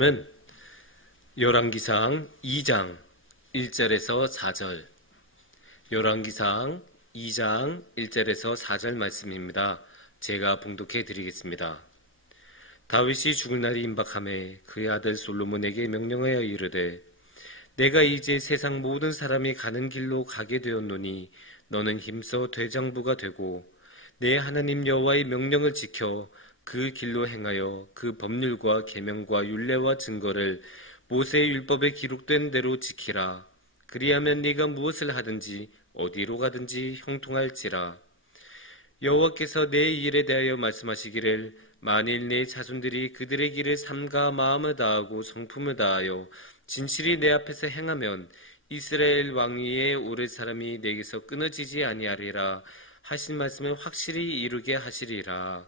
은 열왕기상 2장 1절에서 4절, 열왕기상 2장 1절에서 4절 말씀입니다. 제가 봉독해 드리겠습니다. 다윗이 죽을 날이 임박하매 그의 아들 솔로몬에게 명령하여 이르되, 내가 이제 세상 모든 사람이 가는 길로 가게 되었노니 너는 힘써 대장부가 되고 내 하나님 여호와의 명령을 지켜 그 길로 행하여 그 법률과 계명과 율례와 증거를 모세의 율법에 기록된 대로 지키라. 그리하면 네가 무엇을 하든지 어디로 가든지 형통할지라. 여호와께서 내 일에 대하여 말씀하시기를, 만일 내 자손들이 그들의 길을 삼가 마음을 다하고 성품을 다하여 진실이 내 앞에서 행하면 이스라엘 왕위에 오를 사람이 내게서 끊어지지 아니하리라 하신 말씀을 확실히 이루게 하시리라.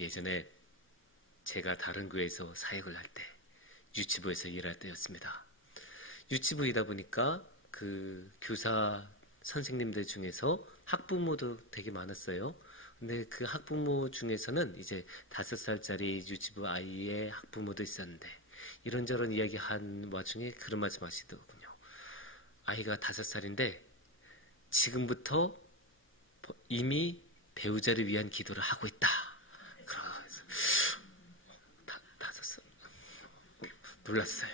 예전에 제가 다른 교회에서 사역을 할 때, 유치부에서 일할 때였습니다. 유치부이다 보니까 그 교사 선생님들 중에서 학부모도 되게 많았어요. 근데 그 학부모 중에서는 이제 5살짜리 유치부 아이의 학부모도 있었는데, 이런저런 이야기한 와중에 그런 말씀 하시더군요. 아이가 5살인데 지금부터 이미 배우자를 위한 기도를 하고 있다. 놀랐어요.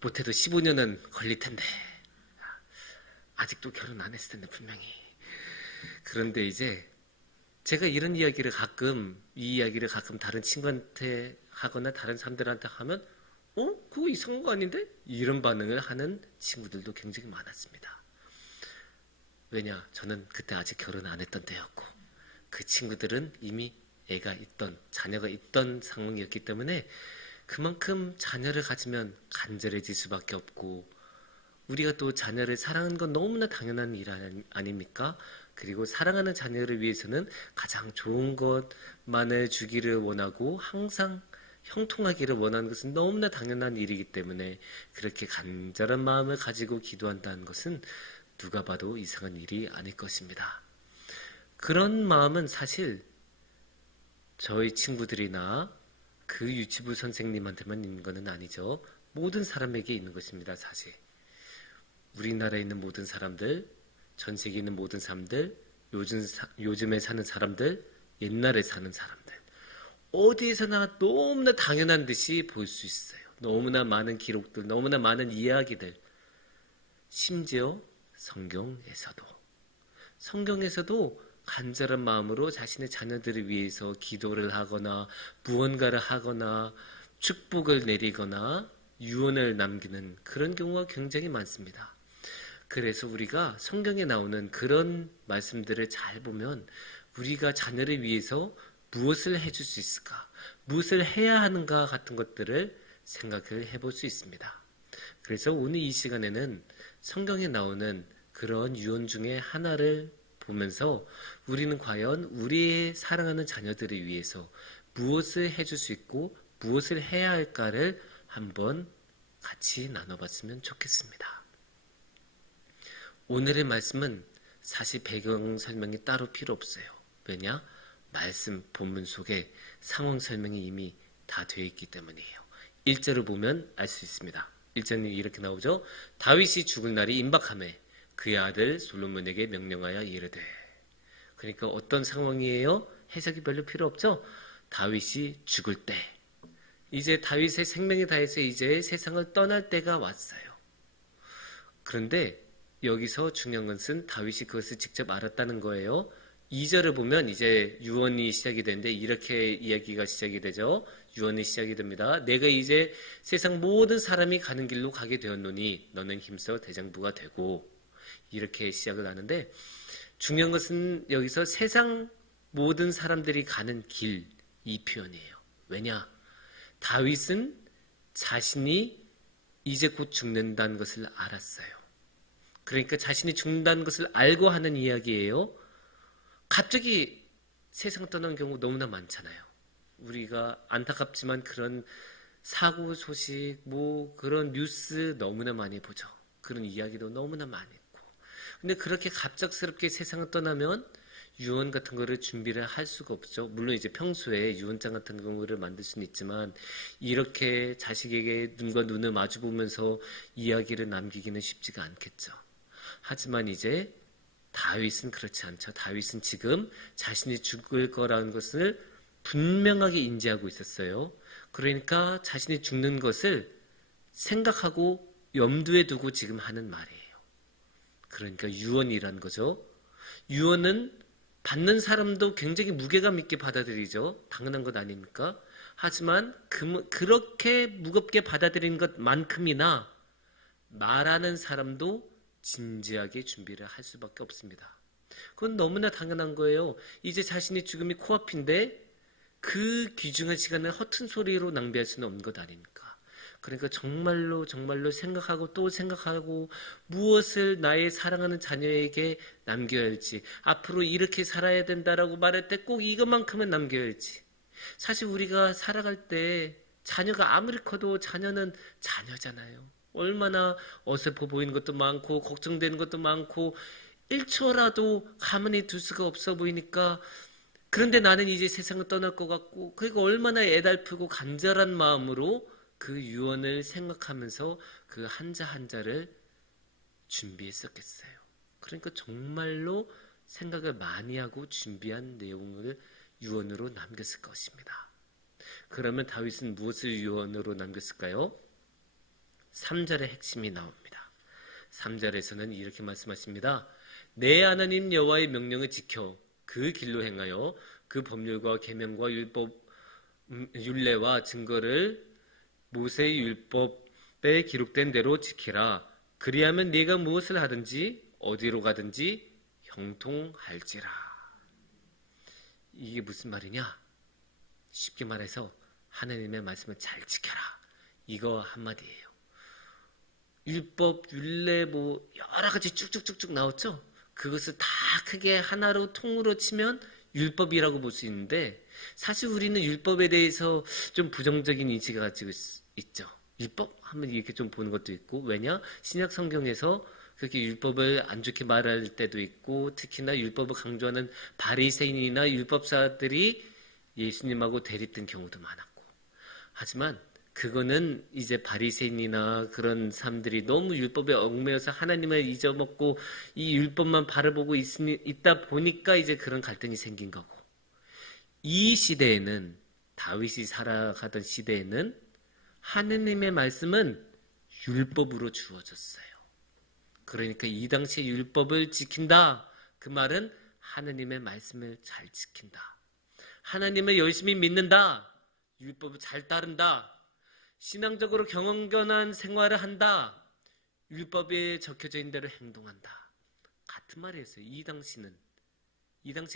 못해도 15년은 걸릴 텐데, 아직도 결혼 안 했을 텐데 분명히. 그런데 이제 제가 이런 이야기를 가끔, 이 이야기를 가끔 다른 친구한테 하거나 다른 사람들한테 하면, 그거 이상한 거 아닌데? 이런 반응을 하는 친구들도 굉장히 많았습니다. 왜냐, 저는 그때 아직 결혼 안 했던 때였고, 그 친구들은 이미 애가 있던, 자녀가 있던 상황이었기 때문에 그만큼 자녀를 가지면 간절해질 수밖에 없고, 우리가 또 자녀를 사랑하는 건 너무나 당연한 일 아닙니까? 그리고 사랑하는 자녀를 위해서는 가장 좋은 것만을 주기를 원하고 항상 형통하기를 원하는 것은 너무나 당연한 일이기 때문에 그렇게 간절한 마음을 가지고 기도한다는 것은 누가 봐도 이상한 일이 아닐 것입니다. 그런 마음은 사실 저희 친구들이나 그 유치부 선생님한테만 있는 것은 아니죠. 모든 사람에게 있는 것입니다. 사실 우리나라에 있는 모든 사람들, 전 세계에 있는 모든 사람들, 요즘에 사는 사람들, 옛날에 사는 사람들, 어디에서나 너무나 당연한 듯이 볼 수 있어요. 너무나 많은 기록들, 너무나 많은 이야기들, 심지어 성경에서도 간절한 마음으로 자신의 자녀들을 위해서 기도를 하거나 무언가를 하거나 축복을 내리거나 유언을 남기는 그런 경우가 굉장히 많습니다. 그래서 우리가 성경에 나오는 그런 말씀들을 잘 보면 우리가 자녀를 위해서 무엇을 해줄 수 있을까, 무엇을 해야 하는가 같은 것들을 생각을 해볼 수 있습니다. 그래서 오늘 이 시간에는 성경에 나오는 그런 유언 중에 하나를 보면서 우리는 과연 우리의 사랑하는 자녀들을 위해서 무엇을 해줄 수 있고 무엇을 해야 할까를 한번 같이 나눠봤으면 좋겠습니다. 오늘의 말씀은 사실 배경 설명이 따로 필요 없어요. 왜냐? 말씀 본문 속에 상황 설명이 이미 다 되어 있기 때문이에요. 1절을 보면 알 수 있습니다. 1절이 이렇게 나오죠. 다윗이 죽을 날이 임박하매 그의 아들 솔로몬에게 명령하여 이르되. 그러니까 어떤 상황이에요? 해석이 별로 필요 없죠? 다윗이 죽을 때, 이제 다윗의 생명이 다해서 이제 세상을 떠날 때가 왔어요. 그런데 여기서 중요한 것은 다윗이 그것을 직접 알았다는 거예요. 2절을 보면 이제 유언이 시작이 되는데 이렇게 이야기가 시작이 되죠. 유언이 시작이 됩니다. 내가 이제 세상 모든 사람이 가는 길로 가게 되었노니 너는 힘써 대장부가 되고, 이렇게 시작을 하는데 중요한 것은 여기서 세상 모든 사람들이 가는 길, 이 표현이에요. 왜냐? 다윗은 자신이 이제 곧 죽는다는 것을 알았어요. 그러니까 자신이 죽는다는 것을 알고 하는 이야기예요. 갑자기 세상 떠나는 경우 너무나 많잖아요. 우리가 안타깝지만 그런 사고 소식, 그런 뉴스 너무나 많이 보죠. 그런 이야기도 너무나 많이 있고. 근데 그렇게 갑작스럽게 세상을 떠나면 유언 같은 거를 준비를 할 수가 없죠. 물론 이제 평소에 유언장 같은 경우를 만들 수는 있지만 이렇게 자식에게 눈과 눈을 마주 보면서 이야기를 남기기는 쉽지가 않겠죠. 하지만 이제 다윗은 그렇지 않죠. 다윗은 지금 자신이 죽을 거라는 것을 분명하게 인지하고 있었어요. 그러니까 자신이 죽는 것을 생각하고 염두에 두고 지금 하는 말이에요. 그러니까 유언이라는 거죠. 유언은 받는 사람도 굉장히 무게감 있게 받아들이죠. 당연한 것 아닙니까? 하지만 그렇게 무겁게 받아들이는 것만큼이나 말하는 사람도 진지하게 준비를 할 수밖에 없습니다. 그건 너무나 당연한 거예요. 이제 자신이 죽음이 코앞인데 그 귀중한 시간을 허튼 소리로 낭비할 수는 없는 것 아닙니까? 그러니까 정말로 생각하고 또 생각하고 무엇을 나의 사랑하는 자녀에게 남겨야 할지, 앞으로 이렇게 살아야 된다라고 말할 때 꼭 이것만큼은 남겨야 할지. 사실 우리가 살아갈 때 자녀가 아무리 커도 자녀는 자녀잖아요. 얼마나 어설퍼 보이는 것도 많고 걱정되는 것도 많고 1초라도 가만히 둘 수가 없어 보이니까, 그런데 나는 이제 세상을 떠날 것 같고, 그리고 얼마나 애달프고 간절한 마음으로 그 유언을 생각하면서 그 한자 한자를 준비했었겠어요. 그러니까 정말로 생각을 많이 하고 준비한 내용을 유언으로 남겼을 것입니다. 그러면 다윗은 무엇을 유언으로 남겼을까요? 3절의 핵심이 나옵니다. 3절에서는 이렇게 말씀하십니다. 내 하나님 여호와의 명령을 지켜 그 길로 행하여 그 법률과 계명과 율례와 증거를 모세의 율법에 기록된 대로 지키라. 그리하면 네가 무엇을 하든지 어디로 가든지 형통할지라. 이게 무슨 말이냐? 쉽게 말해서 하나님의 말씀을 잘 지켜라. 이거 한마디예요. 율법, 율례 여러 가지 쭉쭉쭉쭉 나왔죠? 그것을 다 크게 하나로 통으로 치면 율법이라고 볼 수 있는데, 사실 우리는 율법에 대해서 좀 부정적인 인식을 가지고 있죠. 율법? 하면 이렇게 좀 보는 것도 있고, 왜냐? 신약 성경에서 그렇게 율법을 안 좋게 말할 때도 있고, 특히나 율법을 강조하는 바리새인이나 율법사들이 예수님하고 대립된 경우도 많았고. 하지만 그거는 이제 바리새인이나 그런 사람들이 너무 율법에 얽매여서 하나님을 잊어먹고 이 율법만 바라보고 있다 보니까 이제 그런 갈등이 생긴 거고, 이 시대에는, 다윗이 살아가던 시대에는 하나님의 말씀은 율법으로 주어졌어요. 그러니까 이 당시에 율법을 지킨다, 그 말은 하나님의 말씀을 잘 지킨다, 하나님을 열심히 믿는다, 율법을 잘 따른다, 신앙적으로 경건한 생활을 한다, 율법에 적혀져 있는 대로 행동한다. 같은 말이었어요. 이 당시는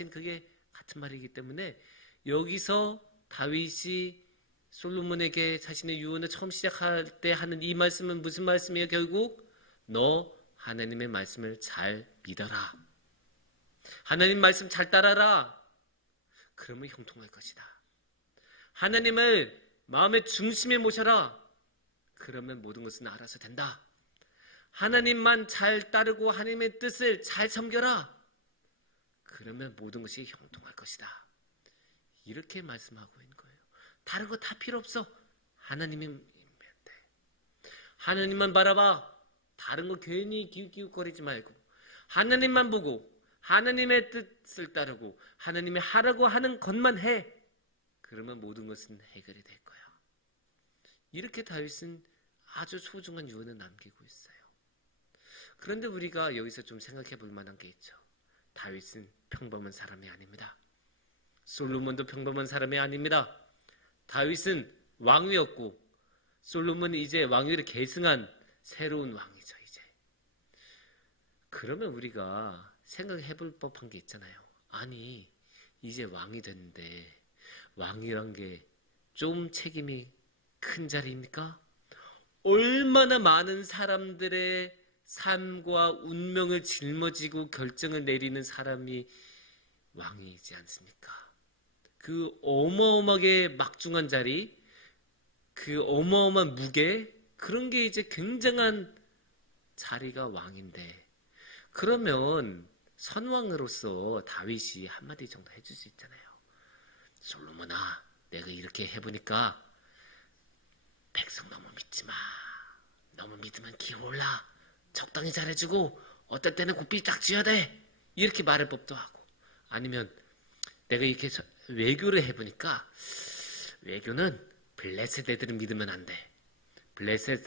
그게 같은 말이기 때문에 여기서 다윗이 솔로몬에게 자신의 유언을 처음 시작할 때 하는 이 말씀은 무슨 말씀이에요? 결국 너 하나님의 말씀을 잘 믿어라, 하나님 말씀 잘 따라라. 그러면 형통할 것이다. 하나님을 마음의 중심에 모셔라. 그러면 모든 것은 알아서 된다. 하나님만 잘 따르고 하나님의 뜻을 잘 섬겨라. 그러면 모든 것이 형통할 것이다. 이렇게 말씀하고 있는 거예요. 다른 거 다 필요 없어. 하나님이면 돼. 하나님만 바라봐. 다른 거 괜히 기웃기웃거리지 말고 하나님만 보고 하나님의 뜻을 따르고 하나님이 하라고 하는 것만 해. 그러면 모든 것은 해결이 될 거야. 이렇게 다윗은 아주 소중한 유언을 남기고 있어요. 그런데 우리가 여기서 좀 생각해 볼 만한 게 있죠. 다윗은 평범한 사람이 아닙니다. 솔로몬도 평범한 사람이 아닙니다. 다윗은 왕이었고 솔로몬은 이제 왕위를 계승한 새로운 왕이죠. 이제 그러면 우리가 생각해 볼 법한 게 있잖아요. 아니, 이제 왕이 됐는데 왕이란 게 좀 책임이 큰 자리입니까? 얼마나 많은 사람들의 삶과 운명을 짊어지고 결정을 내리는 사람이 왕이지 않습니까? 그 어마어마하게 막중한 자리, 그 어마어마한 무게, 그런 게 이제 굉장한 자리가 왕인데, 그러면 선왕으로서 다윗이 한마디 정도 해줄 수 있잖아요. 솔로몬아, 내가 이렇게 해보니까 백성 너무 믿지 마. 너무 믿으면 기어올라. 적당히 잘해주고 어떨 때는 곱비 딱 쥐어야 돼. 이렇게 말할 법도 하고, 아니면 내가 이렇게 외교를 해보니까 외교는 블레셋 애들은 믿으면 안 돼. 블레셋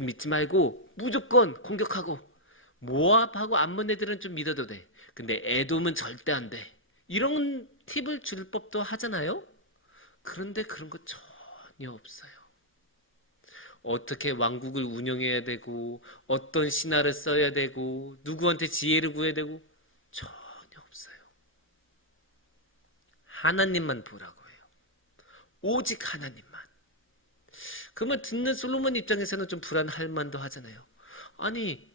믿지 말고 무조건 공격하고, 모압하고 암몬 애들은 좀 믿어도 돼. 근데 에돔은 절대 안 돼. 이런 팁을 줄 법도 하잖아요. 그런데 그런 거 전혀 없어요. 어떻게 왕국을 운영해야 되고, 어떤 신하를 써야 되고, 누구한테 지혜를 구해야 되고, 전혀 없어요. 하나님만 보라고 해요. 오직 하나님만. 그러면 듣는 솔로몬 입장에서는 좀 불안할 만도 하잖아요. 아니,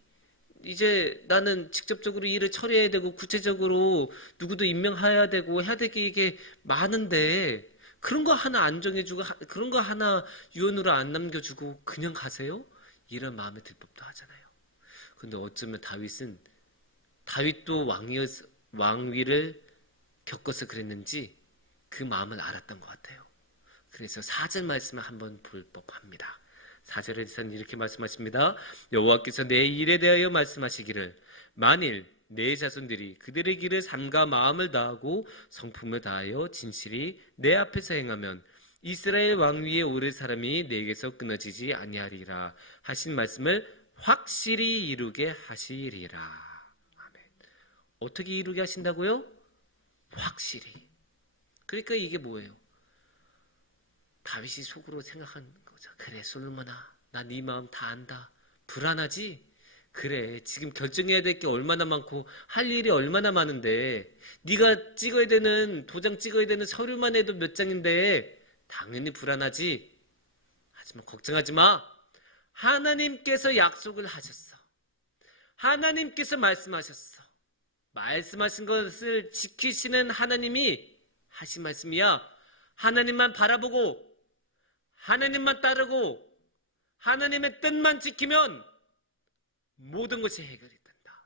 이제 나는 직접적으로 일을 처리해야 되고, 구체적으로 누구도 임명해야 되고, 해야 될 게 이게 많은데, 그런 거 하나 안 정해주고, 그런 거 하나 유언으로 안 남겨주고 그냥 가세요? 이런 마음에 들 법도 하잖아요. 근데 어쩌면 다윗도 왕위를 겪어서 그랬는지 그 마음을 알았던 것 같아요. 그래서 4절 말씀을 한번 볼 법합니다. 4절에서는 이렇게 말씀하십니다. 여호와께서 내 일에 대하여 말씀하시기를, 만일 내 자손들이 그들의 길을 삼가 마음을 다하고 성품을 다하여 진실이 내 앞에서 행하면 이스라엘 왕위에 오를 사람이 내게서 끊어지지 아니하리라 하신 말씀을 확실히 이루게 하시리라. 아멘. 어떻게 이루게 하신다고요? 확실히. 그러니까 이게 뭐예요? 다윗이 속으로 생각한 거죠. 그래, 솔로몬아, 나 네 마음 다 안다. 불안하지? 그래, 지금 결정해야 될 게 얼마나 많고 할 일이 얼마나 많은데, 네가 찍어야 되는, 도장 찍어야 되는 서류만 해도 몇 장인데 당연히 불안하지. 하지만 걱정하지 마. 하나님께서 약속을 하셨어. 하나님께서 말씀하셨어. 말씀하신 것을 지키시는 하나님이 하신 말씀이야. 하나님만 바라보고 하나님만 따르고 하나님의 뜻만 지키면 모든 것이 해결이 된다.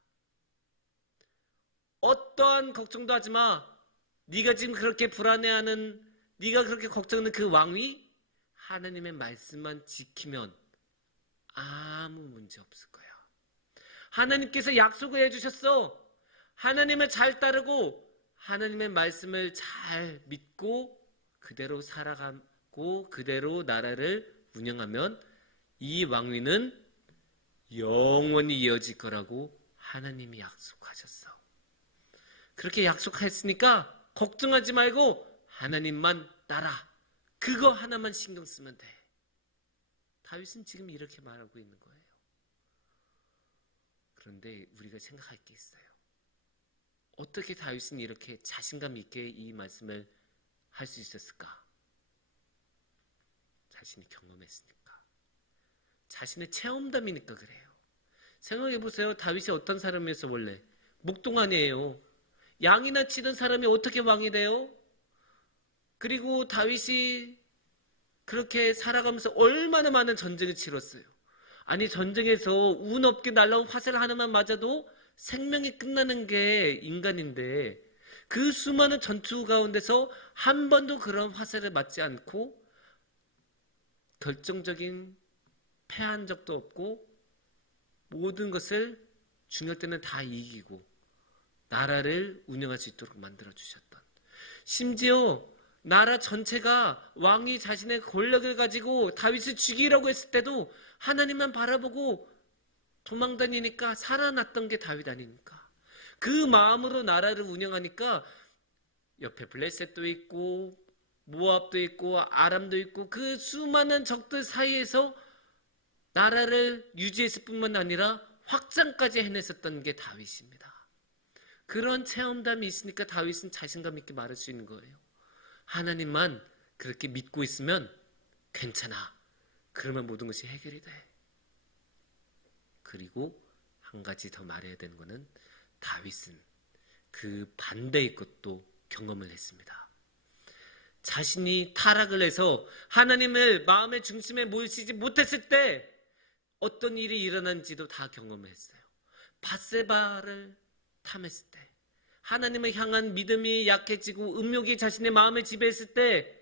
어떠한 걱정도 하지 마. 네가 지금 그렇게 불안해하는, 네가 그렇게 걱정하는 그 왕위, 하나님의 말씀만 지키면 아무 문제 없을 거야. 하나님께서 약속을 해주셨어. 하나님을 잘 따르고 하나님의 말씀을 잘 믿고 그대로 살아가고 그대로 나라를 운영하면 이 왕위는 영원히 이어질 거라고 하나님이 약속하셨어. 그렇게 약속했으니까 걱정하지 말고 하나님만 따라. 그거 하나만 신경 쓰면 돼. 다윗은 지금 이렇게 말하고 있는 거예요. 그런데 우리가 생각할 게 있어요. 어떻게 다윗은 이렇게 자신감 있게 이 말씀을 할 수 있었을까? 자신이 경험했으니까. 자신의 체험담이니까 그래요. 생각해보세요. 다윗이 어떤 사람이었어 원래? 목동안이에요. 양이나 치던 사람이 어떻게 왕이 돼요? 그리고 다윗이 그렇게 살아가면서 얼마나 많은 전쟁을 치렀어요. 아니, 전쟁에서 운 없게 날라온 화살 하나만 맞아도 생명이 끝나는 게 인간인데, 그 수많은 전투 가운데서 한 번도 그런 화살을 맞지 않고 결정적인 패한 적도 없고 모든 것을 중요할 때는 다 이기고 나라를 운영할 수 있도록 만들어주셨던, 심지어 나라 전체가 왕이 자신의 권력을 가지고 다윗을 죽이려고 했을 때도 하나님만 바라보고 도망다니니까 살아났던 게 다윗 아닙니까? 그 마음으로 나라를 운영하니까 옆에 블레셋도 있고 모압도 있고 아람도 있고 그 수많은 적들 사이에서 나라를 유지했을 뿐만 아니라 확장까지 해냈었던 게 다윗입니다. 그런 체험담이 있으니까 다윗은 자신감 있게 말할 수 있는 거예요. 하나님만 그렇게 믿고 있으면 괜찮아. 그러면 모든 것이 해결이 돼. 그리고 한 가지 더 말해야 되는 것은 다윗은 그 반대의 것도 경험을 했습니다. 자신이 타락을 해서 하나님을 마음의 중심에 모시지 못했을 때 어떤 일이 일어난지도 다 경험을 했어요. 밧세바를 탐했을 때, 하나님을 향한 믿음이 약해지고 음욕이 자신의 마음을 지배했을 때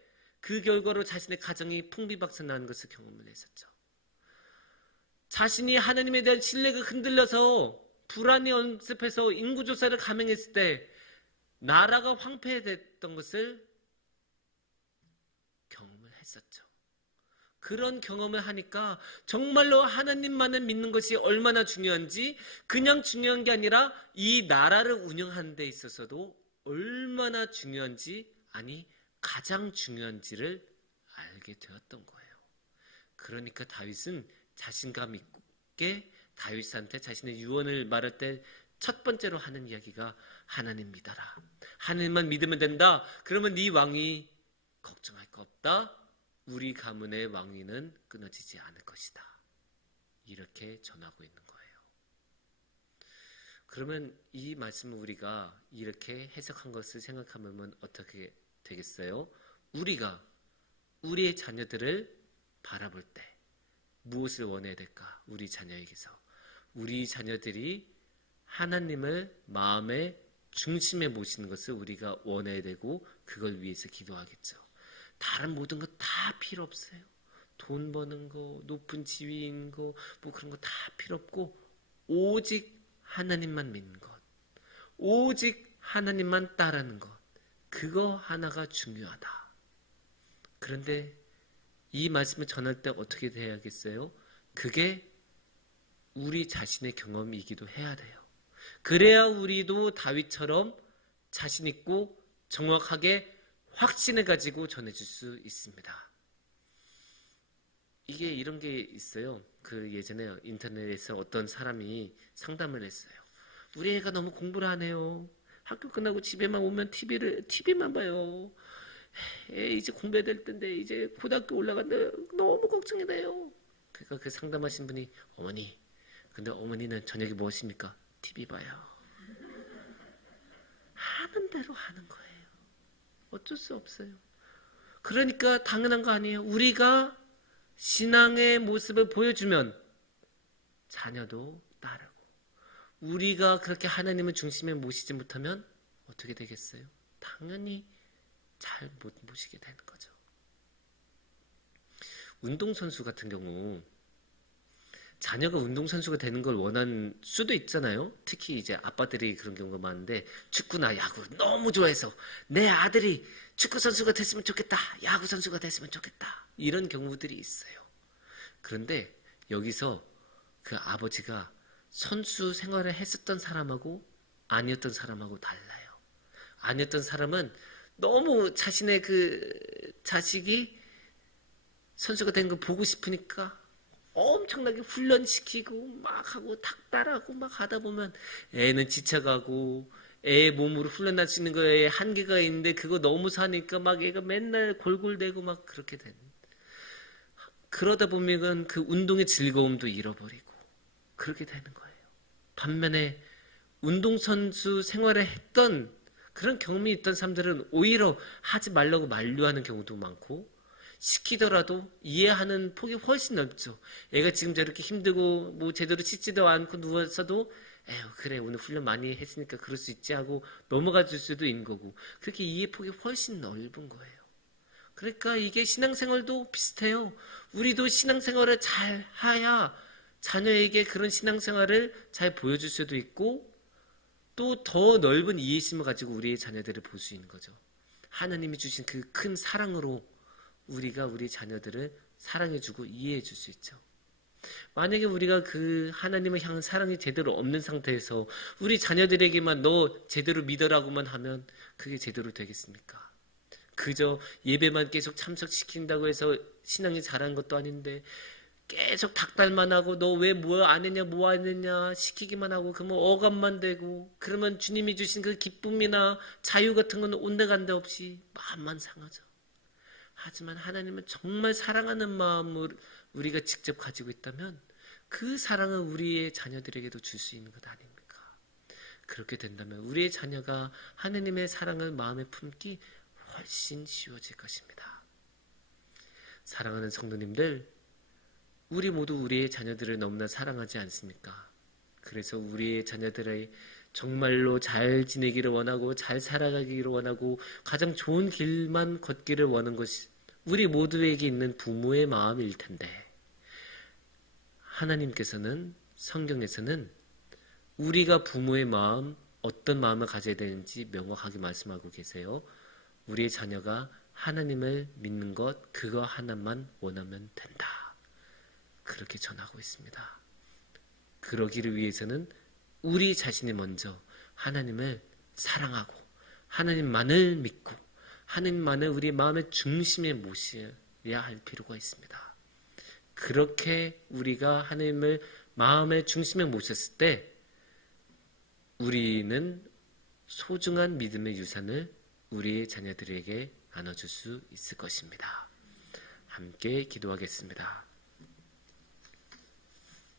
그 결과로 자신의 가정이 풍비박산나는 것을 경험을 했었죠. 자신이 하나님에 대한 신뢰가 흔들려서 불안이 엄습해서 인구조사를 감행했을 때 나라가 황폐됐던 것을 경험을 했었죠. 그런 경험을 하니까 정말로 하나님만을 믿는 것이 얼마나 중요한지, 그냥 중요한 게 아니라 이 나라를 운영하는 데 있어서도 얼마나 중요한지, 아니 가장 중요한지를 알게 되었던 거예요. 그러니까 다윗은 자신감 있게 다윗한테 자신의 유언을 말할 때 첫 번째로 하는 이야기가 하나님 믿어라. 하나님만 믿으면 된다. 그러면 네 왕이 걱정할 거 없다. 우리 가문의 왕위는 끊어지지 않을 것이다. 이렇게 전하고 있는 거예요. 그러면 이 말씀을 우리가 이렇게 해석한 것을 생각하면 어떻게 되겠어요? 우리가 우리의 자녀들을 바라볼 때 무엇을 원해야 될까? 우리 자녀에게서 우리 자녀들이 하나님을 마음의 중심에 모시는 것을 우리가 원해야 되고 그걸 위해서 기도하겠죠. 다른 모든 것 다 필요 없어요. 돈 버는 거, 높은 지위인 거, 뭐 그런 거 다 필요 없고 오직 하나님만 믿는 것, 오직 하나님만 따르는 것, 그거 하나가 중요하다. 그런데 이 말씀을 전할 때 어떻게 돼야겠어요? 그게 우리 자신의 경험이기도 해야 돼요. 그래야 우리도 다윗처럼 자신 있고 정확하게 확신을 가지고 전해줄 수 있습니다. 이게 이런 게 있어요. 그 예전에 인터넷에서 어떤 사람이 상담을 했어요. 우리 애가 너무 공부를 안 해요. 학교 끝나고 집에만 오면 TV만 봐요. 애 이제 공부해야 될 텐데 이제 고등학교 올라간다. 너무 걱정이 돼요. 그러니까 그 상담하신 분이 어머니, 근데 어머니는 저녁에 뭐 하십니까? TV 봐요. 하는 대로 하는 거예요. 어쩔 수 없어요. 그러니까 당연한 거 아니에요. 우리가 신앙의 모습을 보여주면 자녀도 따르고, 우리가 그렇게 하나님을 중심에 모시지 못하면 어떻게 되겠어요? 당연히 잘 못 모시게 되는 거죠. 운동선수 같은 경우 자녀가 운동선수가 되는 걸 원하는 수도 있잖아요. 특히 이제 아빠들이 그런 경우가 많은데 축구나 야구 너무 좋아해서 내 아들이 축구선수가 됐으면 좋겠다. 야구선수가 됐으면 좋겠다. 이런 경우들이 있어요. 그런데 여기서 그 아버지가 선수 생활을 했었던 사람하고 아니었던 사람하고 달라요. 아니었던 사람은 너무 자신의 그 자식이 선수가 된 거 보고 싶으니까 엄청나게 훈련시키고 막 하고 닥달하고 막 하다 보면 애는 지쳐가고 애 몸으로 훈련할 수 있는 거에 한계가 있는데 그거 너무 사니까 막 애가 맨날 골골대고 막 그렇게 되는, 그러다 보면 그 운동의 즐거움도 잃어버리고 그렇게 되는 거예요. 반면에 운동선수 생활을 했던 그런 경험이 있던 사람들은 오히려 하지 말라고 만류하는 경우도 많고 시키더라도 이해하는 폭이 훨씬 넓죠. 애가 지금 저렇게 힘들고 뭐 제대로 씻지도 않고 누웠어도 에휴 그래 오늘 훈련 많이 했으니까 그럴 수 있지 하고 넘어가 줄 수도 있는 거고, 그렇게 이해 폭이 훨씬 넓은 거예요. 그러니까 이게 신앙생활도 비슷해요. 우리도 신앙생활을 잘 해야 자녀에게 그런 신앙생활을 잘 보여줄 수도 있고 또 더 넓은 이해심을 가지고 우리의 자녀들을 볼 수 있는 거죠. 하나님이 주신 그 큰 사랑으로 우리가 우리 자녀들을 사랑해주고 이해해줄 수 있죠. 만약에 우리가 그 하나님을 향한 사랑이 제대로 없는 상태에서 우리 자녀들에게만 너 제대로 믿어라고만 하면 그게 제대로 되겠습니까? 그저 예배만 계속 참석시킨다고 해서 신앙이 자라는 것도 아닌데 계속 닭달만 하고 너 왜 뭐 안 했냐 뭐 안 했냐 시키기만 하고 그러면 어감만 되고 그러면 주님이 주신 그 기쁨이나 자유 같은 건 온데간데 없이 마음만 상하죠. 하지만 하나님은 정말 사랑하는 마음을 우리가 직접 가지고 있다면 그 사랑을 우리의 자녀들에게도 줄 수 있는 것 아닙니까? 그렇게 된다면 우리의 자녀가 하나님의 사랑을 마음에 품기 훨씬 쉬워질 것입니다. 사랑하는 성도님들, 우리 모두 우리의 자녀들을 너무나 사랑하지 않습니까? 그래서 우리의 자녀들의 정말로 잘 지내기를 원하고 잘 살아가기를 원하고 가장 좋은 길만 걷기를 원하는 것이 우리 모두에게 있는 부모의 마음일 텐데 하나님께서는 성경에서는 우리가 부모의 마음 어떤 마음을 가져야 되는지 명확하게 말씀하고 계세요. 우리의 자녀가 하나님을 믿는 것 그거 하나만 원하면 된다. 그렇게 전하고 있습니다. 그러기를 위해서는 우리 자신이 먼저 하나님을 사랑하고 하나님만을 믿고 하나님만을 우리 마음의 중심에 모셔야 할 필요가 있습니다. 그렇게 우리가 하나님을 마음의 중심에 모셨을 때 우리는 소중한 믿음의 유산을 우리의 자녀들에게 나눠줄 수 있을 것입니다. 함께 기도하겠습니다.